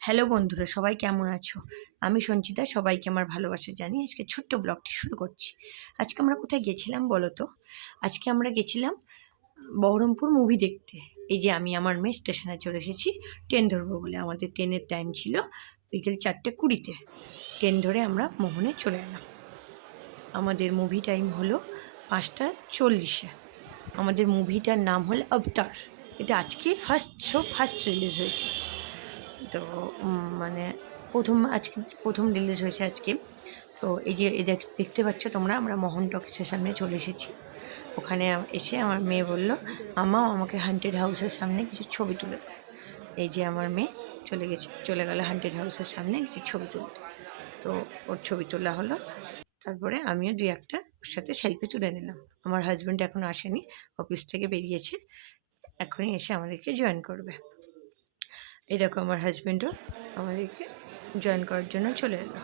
Hello বন্ধুরা, সবাই কেমন আছো? আমি সঞ্চিতা, সবাইকে আমার ভালোবাসা জানিয়ে আজকে ছোট্ট ব্লগটি শুরু করছি। আজকে আমরা কোথায় গেছিলাম বলো তো? আজকে আমরা গেছিলাম বহরমপুর মুভি দেখতে। এই যে আমি আমার মেয়ে স্টেশনে চলে এসেছি ট্রেন ধরবো বলে। আমাদের ট্রেনের টাইম ছিল বিকেল 4:20-তে। ট্রেন ধরে আমরা মোহনে চলে এলাম। আমাদের মুভি টাইম হলো 5:40-এ। আমাদের মুভিটার নাম হলো অবতার। এটা আজকে ফার্স্ট রিলিজ হয়েছে। তো মানে আজকে প্রথম রিলিজ হয়েছে আজকে। তো এই যে এটা দেখতে পাচ্ছ তোমরা, আমরা মোহন টকিজের সামনে চলে এসেছি। ওখানে এসে আমার মেয়ে বলল, মামা আমাকে হান্টেড হাউসের সামনে কিছু ছবি তুলে দাও। এই যে আমার মেয়ে চলে গেল হান্টেড হাউসের সামনে কিছু ছবি তুলতে। তো ওর ছবি তোলা হলো। তারপরে আমিও দুই একটা ওর সাথে সেলফি তুলে নিলাম। আমার হাজব্যান্ড এখনও আসেনি, অফিস থেকে বেরিয়েছে, এখনই এসে আমাদেরকে জয়েন করবে। এই দেখো আমার হাজব্যান্ডও আমাদেরকে জয়েন করার জন্য চলে এলো।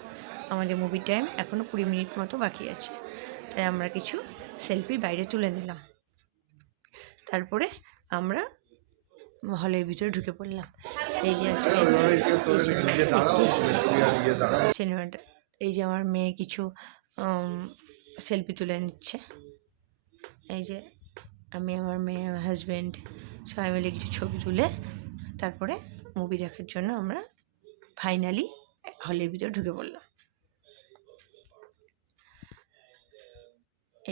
আমাদের মুভি টাইম এখনও 20 মিনিট মতো বাকি আছে, তাই আমরা কিছু সেলফি বাইরে তুলে নিলাম। তারপরে আমরা হলের ভিতরে ঢুকে পড়লাম। এই যে সিনেমাটা, এই যে আমার মেয়ে কিছু সেলফি তুলে নিচ্ছে। এই যে আমি, আমার মেয়ে, আমার হাজব্যান্ড সবাই মিলে কিছু ছবি তুলে তারপরে মুভি দেখার জন্য আমরা ফাইনালি হলের ভিতরে ঢুকে পড়লাম।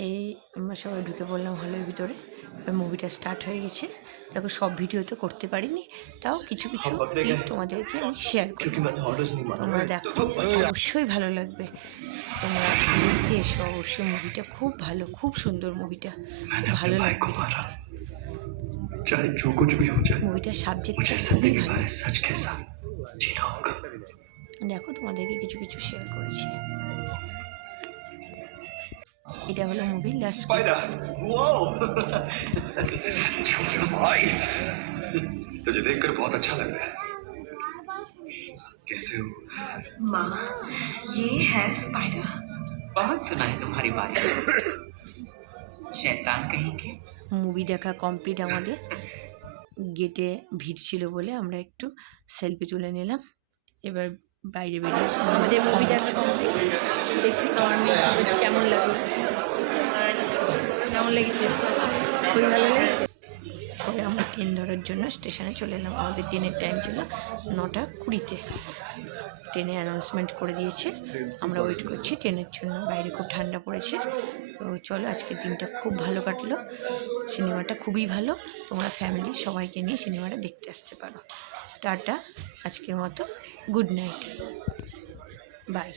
এই আমরা সবাই ঢুকে পড়লাম হলের ভিতরে। মুভিটা স্টার্ট হয়ে গেছে। দেখো সব ভিডিও তো করতে পারিনি, তাও কিছু কিছু ক্লিপ তোমাদেরকে আমি শেয়ার করি। তোমরা দেখো, অবশ্যই ভালো লাগবে। তোমরা দেখতে এসো অবশ্যই। মুভিটা খুব ভালো, খুব সুন্দর মুভিটা, ভালো লাগবে দেখতে। মুভিটার সাবজেক্টটা খুবই ভালো। দেখো তোমাদেরকে কিছু কিছু শেয়ার করেছি। এটা হলো মুভি লাস্ট। स्पाइडर वाओ भाई तुझे देखकर बहुत अच्छा लग रहा है। कैसे हो माँ? ये है स्पाइडर। बहुत सुना है तुम्हारी बारे में, शैतान कहीं के। মুভি দেখা কমপ্লিট। আমাদের গেটে ভিড় ছিল বলে আমরা একটু সেলফি তুলে নিলাম। এবার বাইরে বেরিয়েছি। আমাদের মুভি দেখা কমপ্লিট। দেখি আমার মেয়ে কেমন লাগে, কেমন লেগেছে, খুবই ভালো লেগেছে। পরে আমরা ট্রেন ধরার জন্য স্টেশনে চলে এলাম। আমাদের ট্রেনের টাইম ছিল 9:20-তে। ট্রেনে অ্যানাউন্সমেন্ট করে দিয়েছে, আমরা ওয়েট করছি ট্রেনের জন্য। বাইরে খুব ঠান্ডা পড়েছে। তো চলো, আজকের দিনটা খুব ভালো কাটলো। সিনেমাটা খুবই ভালো, তোমরা ফ্যামিলি সবাইকে নিয়ে সিনেমাটা দেখতে আসতে পারো। টাটা, আজকের মতো গুড নাইট, বাই।